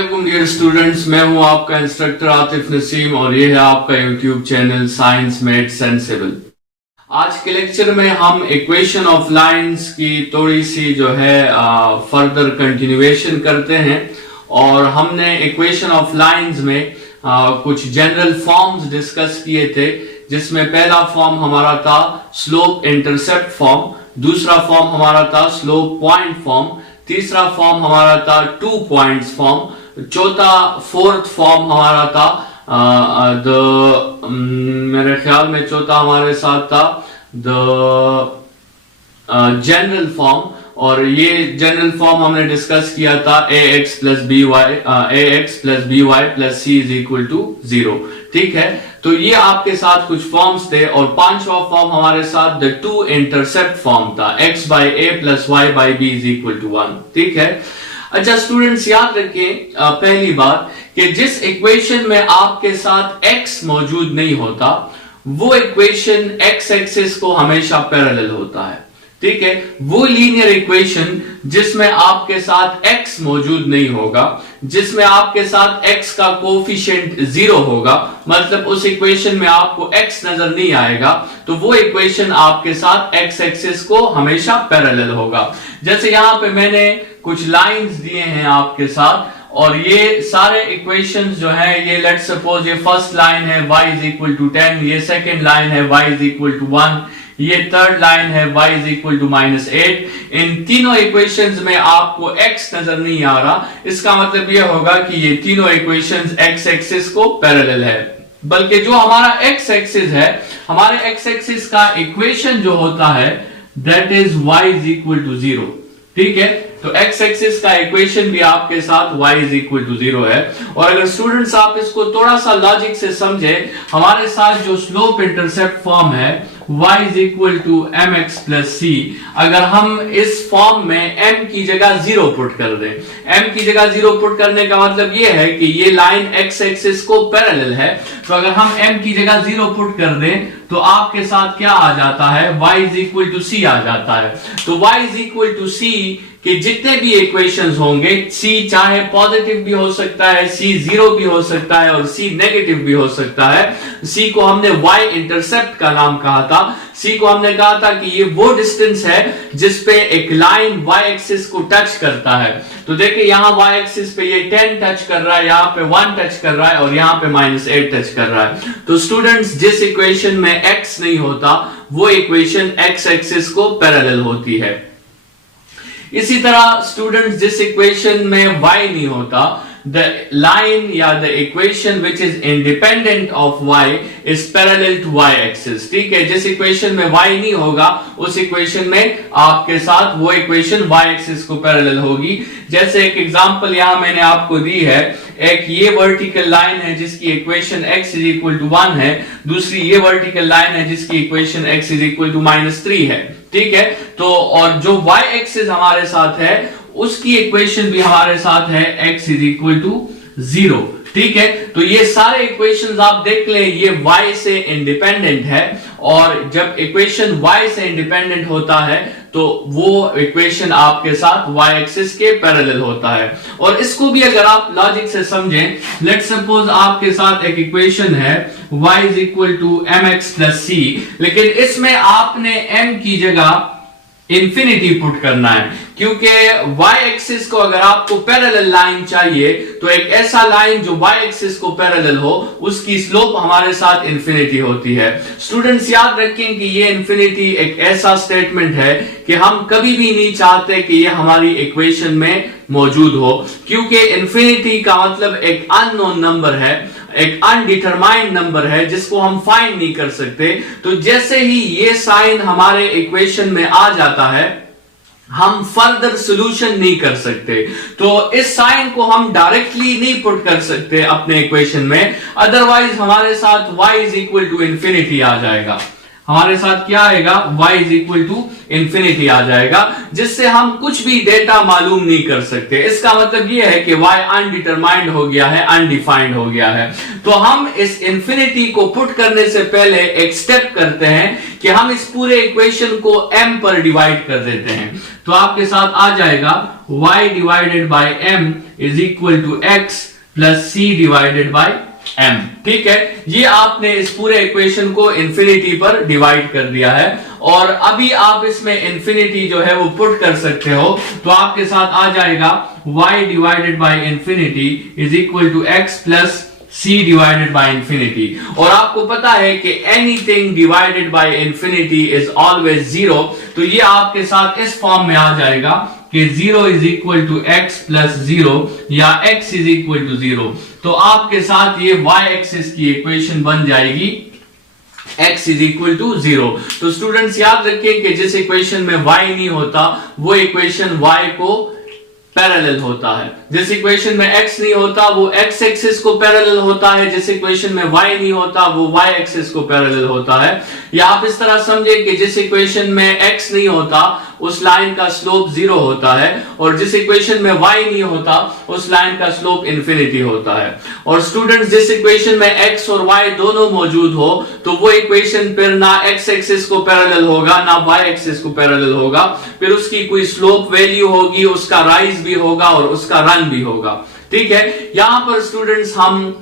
अस्सलामुअलैकुम dear students, मैं हूं आपका इंस्ट्रक्टर आतिफ नसीम और ये है आपका YouTube channel science made sensible. आज के लेक्चर में हम इक्वेशन ऑफ लाइंस की थोड़ी सी जो है फर्दर कंटिन्यूएशन करते हैं और हमने इक्वेशन ऑफ लाइंस में कुछ जनरल फॉर्म्स डिस्कस किए थे, जिसमें पहला फॉर्म हमारा था स्लोप इंटरसेप्ट फॉर्म, दूसरा फॉर्म हमारा था स्लोप पॉइंट फॉर्म, तीसरा फॉर्म हमारा था 2 पॉइंट्स फॉर्म, चौथा फोर्थ फॉर्म हमारा था मेरे ख्याल में चौथा हमारे साथ था द जनरल फॉर्म, और ये जनरल फॉर्म हमने डिस्कस किया था ax plus B Y plus C is equal to 0। ठीक है, तो ये आपके साथ कुछ फॉर्म्स थे और पांचवा फॉर्म हमारे साथ द 2 इंटरसेप्ट फॉर्म था, x by A plus Y by B is equal to 1। ठीक है, अच्छा स्टूडेंट्स याद रखें पहली बात कि जिस इक्वेशन में आपके साथ x मौजूद नहीं होता वो इक्वेशन x एक्सिस को हमेशा पैरेलल होता है। ठीक है, वो लीनियर इक्वेशन जिसमें आपके साथ x मौजूद नहीं होगा, जिसमें आपके साथ x का कोफिशिएंट 0 होगा, मतलब उस इक्वेशन में आपको x नजर नहीं आएगा, तो वो इक्वेशन आपके साथ x एक्सिस को हमेशा पैरेलल होगा। जैसे यहां पे मैंने कुछ लाइंस दिए हैं आपके साथ, और ये सारे इक्वेशंस जो है ये लेट्स सपोज ये फर्स्ट लाइन है y इज इक्वल टू 10, ये सेकेंड लाइन है y इज इक्वल टू 1, ये थर्ड लाइन है y इज इक्वल टू -8। इन तीनों इक्वेशंस में आपको x नजर नहीं आ रहा, इसका मतलब यह होगा कि ये तीनों इक्वेशंस x एक्सिस को पैरेलल है। बल्कि जो हमारा x एक्सिस है, हमारे x एक्सिस का इक्वेशन जो होता है that is y is equal to 0। ठीक है, तो x एक्सिस का इक्वेशन भी आपके साथ y इज इक्वल टू 0 है। और अगर स्टूडेंट्स आप इसको थोड़ा सा लॉजिक से समझे, हमारे साथ जो स्लोप इंटरसेप्ट फॉर्म है y is equal to m x plus c, अगर हम इस फॉर्म में m की जगह 0 पुट कर दें, m की जगह 0 पुट करने का मतलब ये है कि ये लाइन x एक्सिस को पैरेलल है, तो अगर हम m की जगह 0 पुट कर दें तो आपके साथ क्या आ जाता है, y इज इक्वल टू सी आ जाता है। तो y इज इक्वल टू सी कि जितने भी इक्वेशंस होंगे, c चाहे पॉजिटिव भी हो सकता है, c 0 भी हो सकता है और c नेगेटिव भी हो सकता है। c को हमने y इंटरसेप्ट का नाम कहा था, c को हमने कहा था कि ये वो डिस्टेंस है जिसपे एक लाइन y एक्सिस को टच करता है। तो देखिए यहाँ y एक्सिस पे ये 10 टच कर रहा है, यहाँ पे 1 टच कर रहा है और यहाँ पे -8 टच कर रहा है। तो स्टूडेंट्स जिस इक्वेशन में x नहीं होता वो इक्वेशन x एक्सिस को पैरेलल होती है। इसी तरह स्टूडेंट्स जिस इक्वेशन में y नहीं होता, the line या the equation which is independent of y is parallel to y axis। ठीक है, जिस इक्वेशन में y नहीं होगा उस इक्वेशन में आपके साथ वो इक्वेशन y एक्सिस को पैरेलल होगी। जैसे एक एग्जांपल यहां मैंने आपको दी है, एक ये वर्टिकल लाइन है जिसकी equation x is equal to 1 है, दूसरी ये वर्टिकल लाइन है जिसकी equation x is equal to -3 है। ठीक है, तो और जो y एक्सिस हमारे साथ है उसकी इक्वेशन भी हमारे साथ है x इज इक्वल टू 0। ठीक है, तो ये सारे इक्वेशंस आप देख लें ये y से इंडिपेंडेंट है, और जब इक्वेशन y से इंडिपेंडेंट होता है तो वो इक्वेशन आपके साथ y एक्सिस के पैरेलल होता है। और इसको भी अगर आप लॉजिक से समझें, लेट्स सपोज आपके साथ एक इक्वेशन है y is equal to m x plus c, लेकिन इसमें आपने m की जगह इंफिनिटी पुट करना है, क्योंकि y एक्सिस को अगर आपको पैरेलल लाइन चाहिए तो एक ऐसा लाइन जो y एक्सिस को पैरेलल हो उसकी स्लोप हमारे साथ इंफिनिटी होती है। स्टूडेंट्स याद रखें कि ये इंफिनिटी एक ऐसा स्टेटमेंट है कि हम कभी भी नहीं चाहते कि ये हमारी इक्वेशन में मौजूद हो, क्योंकि इंफिनिटी का मतलब एक अननोन नंबर है, एक अनडिटरमाइंड नंबर है जिसको हम फाइंड नहीं कर सकते। तो जैसे ही ये साइन हमारे इक्वेशन में आ जाता है हम फर्दर सॉल्यूशन नहीं कर सकते, तो इस साइन को हम डायरेक्टली नहीं पुट कर सकते अपने इक्वेशन में, अदरवाइज हमारे साथ y is equal to infinity आ जाएगा। हमारे साथ क्या आएगा, y is equal to infinity आ जाएगा, जिससे हम कुछ भी डेटा मालूम नहीं कर सकते। इसका मतलब यह है कि y अनडिटरमाइंड हो गया है, अनडिफाइंड हो गया है। तो हम इस इंफिनिटी को पुट करने से पहले एक स्टेप करते हैं कि हम इस पूरे इक्वेशन को m पर डिवाइड कर देते हैं। तो आपके साथ आ जाएगा y divided by m is equal to X plus C divided by m। ठीक है, ये आपने इस पूरे इक्वेशन को इंफिनिटी पर डिवाइड कर दिया है और अभी आप इसमें इंफिनिटी जो है वो पुट कर सकते हो, तो आपके साथ आ जाएगा y divided by infinity is equal to X plus c divided by infinity. और आपको पता है कि anything divided by infinity is always zero, तो ये आपके साथ इस फॉर्म में आ जाएगा कि 0 is equal to X plus 0 या x इज इक्वल टू 0। तो आपके साथ ये y एक्सिस की इक्वेशन बन जाएगी x इज इक्वल टू 0। तो स्टूडेंट्स याद रखिए कि जिस इक्वेशन में y नहीं होता वो इक्वेशन y को पैरेलल होता है, जिस इक्वेशन में x नहीं होता वो x एक्सिस को पैरेलल होता है, जिस इक्वेशन में y नहीं होता वो y एक्सिस को पैरेलल होता है। या आप इस तरह समझे कि जिस इक्वेशन में x नहीं होता उस लाइन का स्लोप 0 होता है और जिस इक्वेशन में y नहीं होता उस लाइन का स्लोप इंफिनिटी होता है। और स्टूडेंट्स जिस इक्वेशन में x और y दोनों मौजूद हो तो वो इक्वेशन फिर ना x एक्सिस को पैरेलल होगा ना y एक्सिस को पैरेलल होगा, फिर उसकी कोई स्लोप वैल्यू होगी, उसका राइज भी होगा और उसका रन भी होगा। ठीक है, यहां पर स्टूडेंट्स हम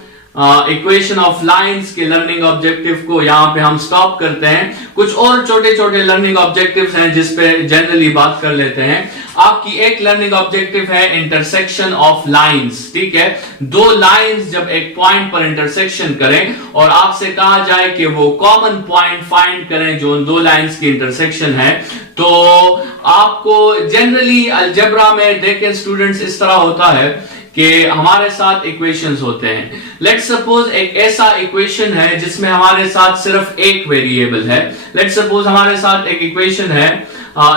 इक्वेशन ऑफ लाइंस के लर्निंग ऑब्जेक्टिव को यहां पे हम स्टॉप करते हैं। कुछ और छोटे छोटे लर्निंग ऑब्जेक्टिव्स हैं जिस पे जनरली बात कर लेते हैं। आपकी एक लर्निंग ऑब्जेक्टिव है इंटरसेक्शन ऑफ लाइंस। ठीक है, दो लाइंस जब एक पॉइंट पर इंटरसेक्शन करें और आपसे कहा जाए कि वो कॉमन पॉइंट फाइंड करें जो उन दो लाइंस की इंटरसेक्शन है, तो आपको जनरली अलजेब्रा में देखें स्टूडेंट्स इस तरह होता है कि हमारे साथ इक्वेशंस होते हैं। लेट्स सपोज एक ऐसा इक्वेशन है जिसमें हमारे साथ सिर्फ एक वेरिएबल है। लेट्स सपोज हमारे साथ एक इक्वेशन है,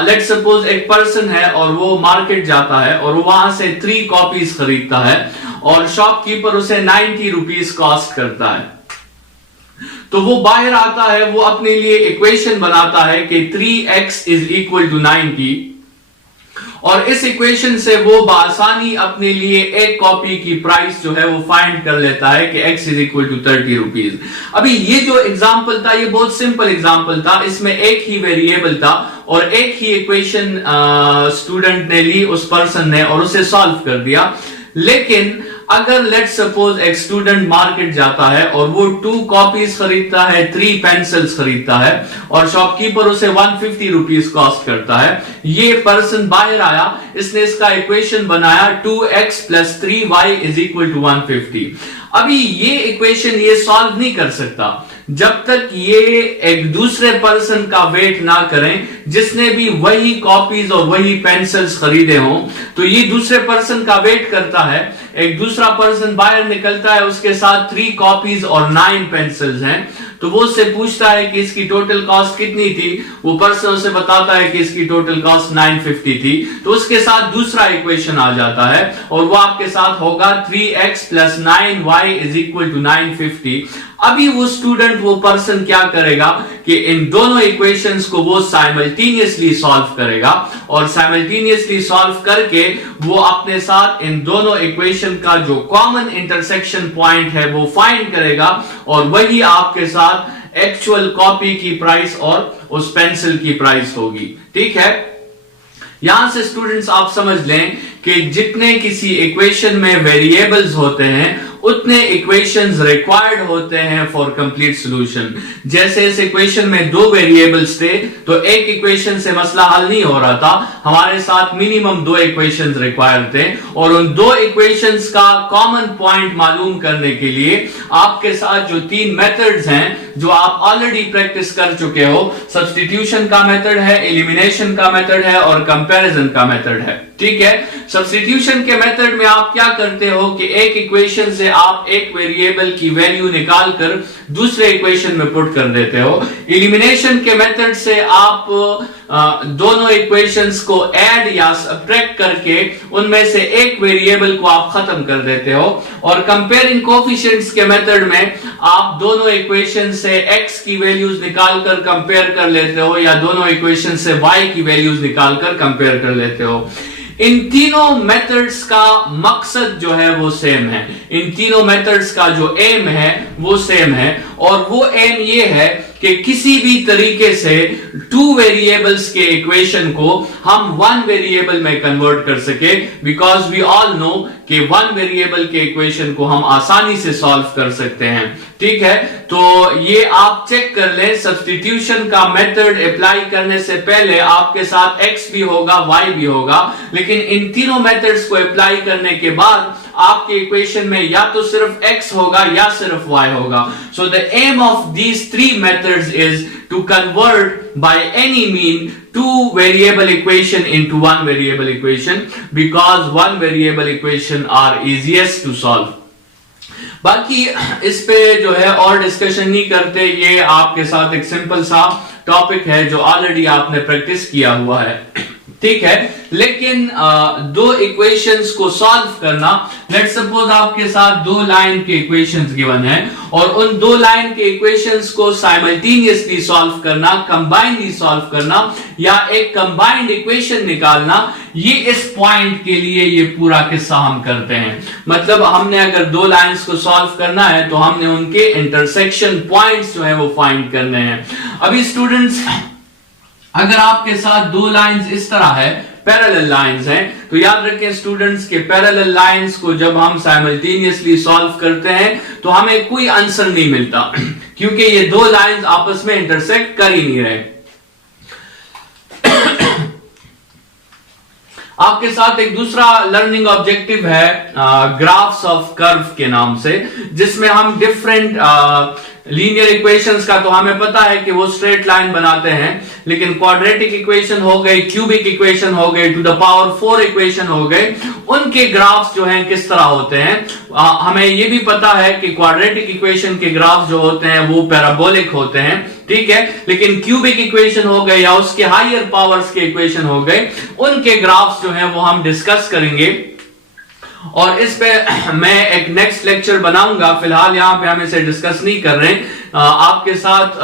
लेट्स सपोज एक पर्सन है और वो मार्केट जाता है और वो वहां से 3 कॉपीज खरीदता है और शॉपकीपर उसे 90 रुपीज कॉस्ट करता है। तो वो बाहर आता है, वो अपने लिए इक्वेशन बनाता है कि 3x इज इक्वल टू 90 और इस इक्वेशन से वो बासानी अपने लिए एक कॉपी की प्राइस जो है वो फाइंड कर लेता है कि x is equal to 30 rupees. अभी ये जो एग्जांपल था ये बहुत सिंपल एग्जांपल था, इसमें एक ही वेरिएबल था और एक ही इक्वेशन स्टूडेंट ने ली, उस पर्सन ने, और उसे सॉल्व कर दिया। लेकिन अगर लेट्स सपोज एक स्टूडेंट मार्केट जाता है और वो 2 कॉपीज खरीदता है, 3 पेंसिल्स खरीदता है और शॉपकीपर उसे 150 रुपीज कॉस्ट करता है। ये पर्सन बाहर आया, इसने इसका इक्वेशन बनाया 2x plus 3y is equal to 150। अभी ये इक्वेशन ये सॉल्व नहीं कर सकता जब तक ये एक दूसरे पर्सन का वेट ना करें जिसने भी वही कॉपीज और वही पेंसिल्स खरीदे हों। तो ये दूसरे पर्सन का वेट करता है, एक दूसरा पर्सन बाहर निकलता है, उसके साथ 3 कॉपीज और 9 पेंसिल्स हैं। तो वो उससे पूछता है कि इसकी टोटल कॉस्ट कितनी थी, वो पर्सन उसे बताता है कि इसकी टोटल कॉस्ट 950 थी। तो उसके साथ दूसरा इक्वेशन आ जाता है और वो आपके साथ होगा 3x plus 9y is equal to 950। अभी वो स्टूडेंट, वो पर्सन क्या करेगा कि इन दोनों इक्वेशंस को वो साइमल्टेनियसली सॉल्व करेगा और साइमल्टेनियसली सॉल्व करके वो अपने साथ इन दोनों इक्वेशन का जो कॉमन इंटरसेक्शन पॉइंट है वो फाइंड करेगा और वही आपके साथ एक्चुअल कॉपी की प्राइस और उस पेंसिल की प्राइस होगी। ठीक है, यहां से स्टूडेंट्स आप समझ लें कि जितने किसी इक्वेशन में वेरिएबल्स होते हैं उतने इक्वेशंस रिक्वायर्ड होते हैं फॉर कंप्लीट सॉल्यूशन। जैसे इस इक्वेशन में 2 वेरिएबल्स थे तो एक इक्वेशन से मसला हल नहीं हो रहा था, हमारे साथ मिनिमम 2 इक्वेशंस रिक्वायर्ड थे और उन 2 इक्वेशंस का कॉमन पॉइंट मालूम करने के लिए आपके साथ जो 3 मेथड्स हैं जो आप ऑलरेडी प्रैक्टिस कर चुके हो, सब्स्टिट्यूशन का मेथड है, एलिमिनेशन का मेथड है और कंपैरिजन का मेथड है। ठीक है, सब्स्टिट्यूशन के मेथड में आप क्या करते हो कि एक इक्वेशन से आप एक वेरिएबल की वैल्यू निकालकर दूसरे इक्वेशन में पुट कर देते हो। एलिमिनेशन के मेथड से आप दोनों इक्वेशंस को ऐड या सब्ट्रैक्ट करके उनमें से एक वेरिएबल को आप खत्म कर देते हो। और कंपेयरिंग कोएफिशिएंट्स के मेथड में आप दोनों इक्वेशन से x की वैल्यूज निकालकर कंपेयर कर लेते हो या दोनों इक्वेशन से y की वैल्यूज निकालकर कंपेयर कर लेते हो। इन तीनों मेथड्स का मकसद जो है वो सेम है, इन तीनों मेथड्स का जो एम है वो सेम है और वो एम ये है कि किसी भी तरीके से टू वेरिएबल्स के इक्वेशन को हम वन वेरिएबल में कन्वर्ट कर सके, बिकॉज वी ऑल नो कि वन वेरिएबल के इक्वेशन को हम आसानी से सॉल्व कर सकते हैं। ठीक है, तो ये आप चेक कर ले, सब्स्टिट्यूशन का मेथड अप्लाई करने से पहले आपके साथ x भी होगा, y भी होगा, लेकिन इन तीनों मेथड्स को अप्लाई करने के बाद आपके इक्वेशन में या तो सिर्फ x होगा या सिर्फ y होगा। So the aim of these three methods is to convert by any mean two variable equation into one variable equation, because one variable equation are easiest to solve. बाकी इस पे जो है और डिस्कशन नहीं करते, ये आपके साथ एक सिंपल सा टॉपिक है जो ऑलरेडी आपने प्रैक्टिस किया हुआ है। ठीक है, लेकिन दो इक्वेशंस को सॉल्व करना, लेट्स सपोज आपके साथ दो लाइन के इक्वेशंस गिवन है और उन दो लाइन के इक्वेशंस को साइमल्टेनियसली सॉल्व करना, कंबाइनली सॉल्व करना या एक कंबाइंड इक्वेशन निकालना, ये इस पॉइंट के लिए ये पूरा किस्सा हम करते हैं। मतलब हमने अगर दो लाइंस को सॉल्व करना है तो हमने उनके इंटरसेक्शन पॉइंट्स जो है वो फाइंड करने हैं। अभी स्टूडेंट्स, अगर आपके साथ दो लाइंस इस तरह है, पैरेलल लाइंस हैं, तो याद रखें स्टूडेंट्स के पैरेलल लाइंस को जब हम साइमल्टेनियसली सॉल्व करते हैं तो हमें कोई आंसर नहीं मिलता क्योंकि ये दो लाइंस आपस में इंटरसेक्ट कर ही नहीं रहे। आपके साथ एक दूसरा लर्निंग ऑब्जेक्टिव है ग्राफ्स ऑफ कर्व के नाम से, जिसमें हम डिफरेंट लीनियर इक्वेशंस का तो हमें पता है कि वो स्ट्रेट लाइन बनाते हैं, लेकिन क्वाड्रेटिक इक्वेशन हो गई, क्यूबिक इक्वेशन हो गई, टू द पावर 4 इक्वेशन हो गए, उनके ग्राफ्स जो हैं किस तरह होते हैं। हमें ये भी पता है कि क्वाड्रेटिक इक्वेशन के ग्राफ्स जो होते हैं वो पैराबोलिक होते हैं। ठीक है, लेकिन क्यूबिक इक्वेशन हो गए या उसके हायर पावर्स के इक्वेशन हो गए, उनके ग्राफ्स जो हैं वो हम डिस्कस करेंगे और इस पे मैं एक नेक्स्ट लेक्चर बनाऊंगा। फिलहाल यहाँ पे हम इसे डिस्कस नहीं कर रहे हैं। आपके साथ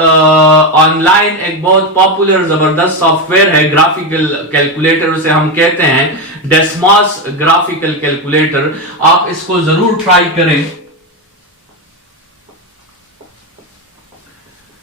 ऑनलाइन एक बहुत पॉपुलर जबरदस्त सॉफ्टवेयर है, ग्राफिकल कैलकुलेटर उसे हम कहते हैं, डेस्मॉस ग्राफिकल कैलकुलेटर। आप इसको जरूर ट्राई करें।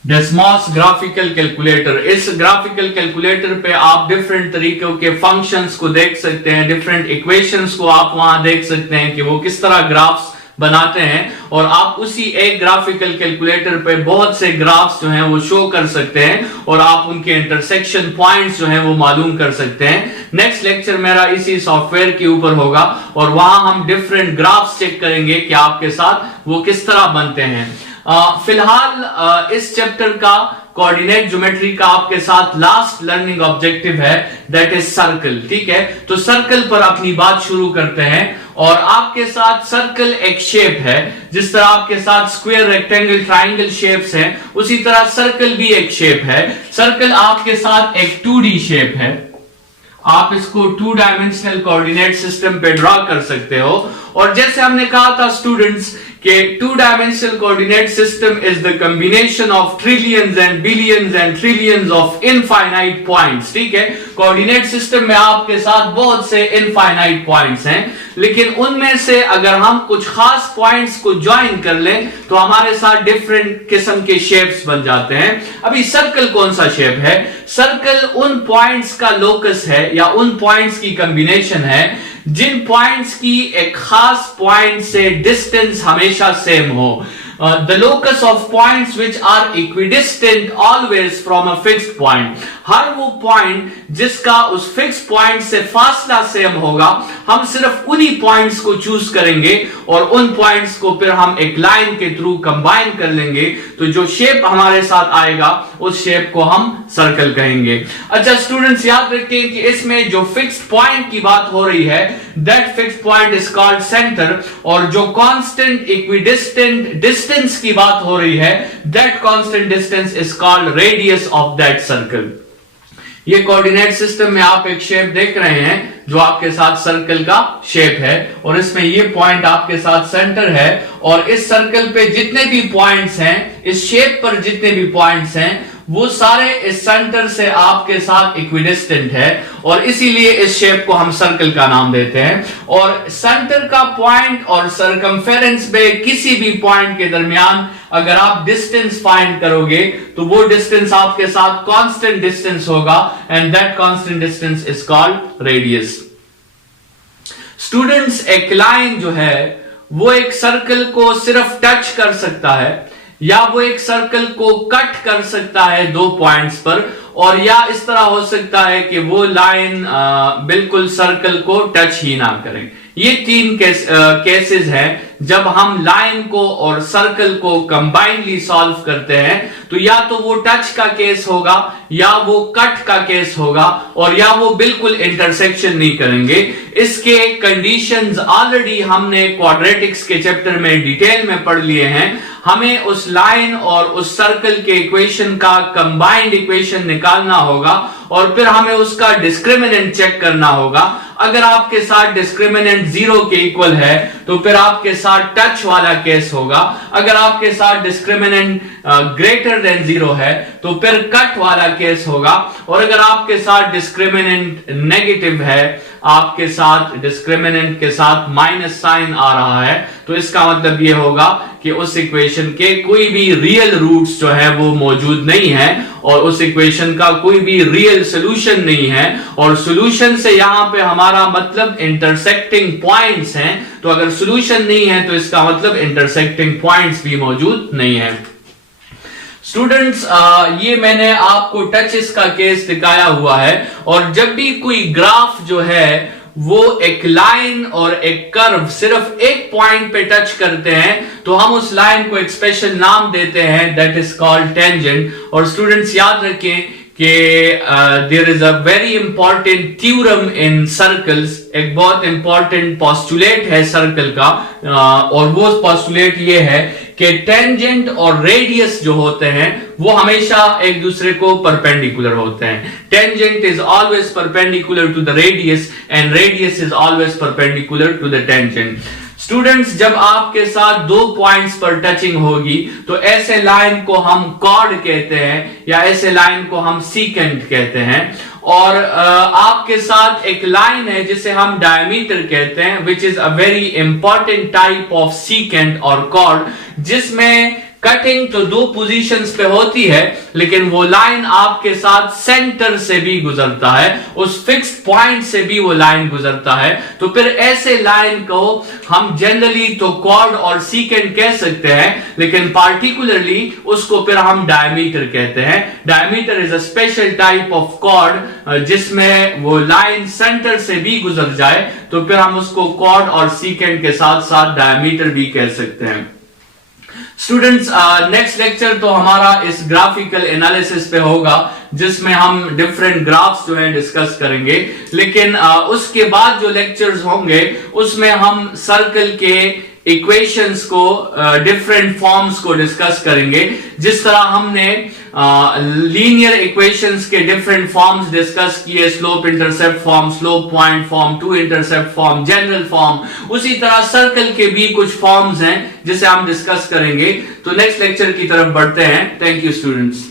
डेस्मॉस ग्राफिकल कैलकुलेटर, इस ग्राफिकल कैलकुलेटर पे आप डिफरेंट तरीकों के फंक्शंस को देख सकते हैं, डिफरेंट इक्वेशंस को आप वहां देख सकते हैं कि वो किस तरह ग्राफ्स बनाते हैं, और आप उसी एक ग्राफिकल कैलकुलेटर पे बहुत से ग्राफ्स जो हैं वो शो कर सकते हैं और आप उनके इंटरसेक्शन पॉइंट्स जो हैं वो मालूम कर सकते हैं। नेक्स्ट लेक्चर मेरा इसी सॉफ्टवेयर के ऊपर होगा और वहां हम डिफरेंट ग्राफ्स चेक करेंगे कि आपके साथ वो किस तरह बनते हैं। फिलहाल इस चैप्टर का कोऑर्डिनेट ज्योमेट्री का आपके साथ लास्ट लर्निंग ऑब्जेक्टिव है, दैट इज सर्कल। ठीक है, तो सर्कल पर अपनी बात शुरू करते हैं और आपके साथ सर्कल एक शेप है, जिस तरह आपके साथ स्क्वायर, रेक्टेंगल, ट्राइंगल शेप्स हैं, उसी तरह सर्कल भी एक शेप है। सर्कल आपके साथ एक 2D शेप है, आप इसको 2 डायमेंशनल कोऑर्डिनेट सिस्टम पे ड्रॉ कर सकते हो। और जैसे हमने कहा था स्टूडेंट्स कि 2 dimensional coordinate system is the combination of trillions and billions and trillions of infinite points. ठीक है, कोऑर्डिनेट सिस्टम में आपके साथ बहुत से इनफाइनाइट पॉइंट्स हैं, लेकिन उनमें से अगर हम कुछ खास पॉइंट्स को ज्वाइन कर लें तो हमारे साथ डिफरेंट किस्म के शेप्स बन जाते हैं। अभी सर्कल कौन सा शेप है? सर्कल उन पॉइंट्स का लोकस है या उन पॉइंट्स की कॉम्बिनेशन है जिन पॉइंट्स की एक खास पॉइंट से डिस्टेंस हमेशा सेम हो। The locus of points which are equidistant always from a fixed point, हर वो पॉइंट जिसका उस फिक्स पॉइंट से फासला सेम होगा, हम सिर्फ उन्हीं पॉइंट्स को चूज करेंगे और उन पॉइंट्स को फिर हम एक लाइन के थ्रू कंबाइन कर लेंगे, तो जो शेप हमारे साथ आएगा उस शेप को हम सर्कल कहेंगे। अच्छा स्टूडेंट्स, याद रखें कि इसमें जो फिक्स्ड पॉइंट की बात हो रही है, that fixed point is called centre, और जो कांस्टेंट इक्विडिस्टेंट डिस्टेंस की बात हो रही है, that constant distance is called radius of that circle. ये कोऑर्डिनेट सिस्टम में आप एक शेप देख रहे हैं जो आपके साथ सर्कल का शेप है, और इसमें ये पॉइंट आपके साथ सेंटर है, और इस सर्कल पे जितने भी पॉइंट्स हैं, इस शेप पर जितने भी पॉइंट्स हैं, वो सारे इस सेंटर से आपके साथ इक्विडिस्टेंट है और इसीलिए इस शेप को हम सर्कल का नाम देते हैं। और सेंटर का पॉइंट और सरकमफेरेंस में किसी भी पॉइंट के दरमियान अगर आप डिस्टेंस फाइंड करोगे तो वो डिस्टेंस आपके साथ कांस्टेंट डिस्टेंस होगा and that constant distance is called radius. Students, एक लाइन जो है वो एक सर्कल को सिर्फ टच कर सकता है या वो एक सर्कल को कट कर सकता है 2 पॉइंट्स पर, और या इस तरह हो सकता है कि वो लाइन बिल्कुल सर्कल को टच ही ना करें। ये 3 केसेस हैं जब हम लाइन को और सर्कल को कंबाइनली सॉल्व करते हैं। तो या तो वो टच का केस होगा या वो कट का केस होगा और या वो बिल्कुल इंटरसेक्शन नहीं करेंगे। इसके कंडीशंस ऑलरेडी हमने क्वाड्रेटिक्स के चैप्टर में डिटेल में पढ़ लिए हैं। हमें उस लाइन और उस सर्कल के इक्वेशन का कंबाइंड इक्वेशन निकालना होगा और फिर हमें उसका डिस्क्रिमिनेंट चेक करना होगा। अगर आपके साथ डिस्क्रिमिनेंट 0 के इक्वल है तो फिर आपके साथ टच वाला केस होगा। अगर आपके साथ डिस्क्रिमिनेंट ग्रेटर देन 0 है तो फिर कट वाला केस होगा। और अगर आपके साथ डिस्क्रिमिनेंट नेगेटिव है, आपके साथ डिस्क्रिमिनेंट के साथ माइनस साइन आ रहा है, तो इसका मतलब यह होगा कि उस इक्वेशन के कोई भी रियल रूट्स जो है वो मौजूद नहीं है और उस इक्वेशन का कोई भी रियल सोल्यूशन नहीं है। और सोल्यूशन से यहां पे हमारा मतलब इंटरसेक्टिंग पॉइंट्स हैं। तो अगर सोल्यूशन नहीं है तो इसका मतलब इंटरसेक्टिंग पॉइंट्स भी मौजूद नहीं है। स्टूडेंट्स, ये मैंने आपको टचेस का केस दिखाया हुआ है और जब भी कोई ग्राफ जो है वो एक लाइन और एक कर्व सिर्फ एक पॉइंट पे टच करते हैं तो हम उस लाइन को एक स्पेशल नाम देते हैं, दैट इज कॉल्ड टेंजेंट। और स्टूडेंट्स याद रखें कि there is a very important theorem in circles, एक बहुत इंपॉर्टेंट पोस्टुलेट है सर्कल का, और वो पोस्टुलेट ये है कि टेंजेंट और रेडियस जो होते हैं वो हमेशा एक दूसरे को परपेंडिकुलर होते हैं। Tangent is always perpendicular to the radius and radius is always perpendicular to the tangent. Students, जब आपके साथ 2 पॉइंट्स पर टचिंग होगी तो ऐसे लाइन को हम कॉर्ड कहते हैं या ऐसे लाइन को हम सीकेंट कहते हैं। और आपके साथ एक लाइन है जिसे हम डायमीटर कहते हैं, which is a very important type of secant और कॉर्ड, जिसमें कटिंग तो 2 पोजीशंस पे होती है लेकिन वो लाइन आपके साथ सेंटर से भी गुजरता है, उस फिक्स्ड पॉइंट से भी वो लाइन गुजरता है। तो फिर ऐसे लाइन को हम जनरली तो कॉर्ड और सीकेंट कह सकते हैं लेकिन पार्टिकुलरली उसको फिर हम डायमीटर कहते हैं। Diameter is a special type of chord जिसमें वो लाइन सेंटर से भी गुजर जाए तो फिर हम उसको कॉर्ड और सीकेंट के साथ साथ डायमीटर भी कह सकते हैं। स्टूडेंट्स, नेक्स्ट लेक्चर तो हमारा इस ग्राफिकल एनालिसिस पे होगा जिसमें हम डिफरेंट ग्राफ्स जो है डिस्कस करेंगे। लेकिन उसके बाद जो लेक्चर्स होंगे उसमें हम सर्कल के इक्वेशंस को डिफरेंट फॉर्म्स को डिस्कस करेंगे। जिस तरह हमने लीनियर इक्वेशंस के डिफरेंट फॉर्म्स डिस्कस किए, slope intercept form, slope point form, 2 intercept form, general form, उसी तरह सर्कल के भी कुछ फॉर्म्स हैं जिसे हम डिस्कस करेंगे। तो नेक्स्ट लेक्चर की तरफ बढ़ते हैं। Thank you students.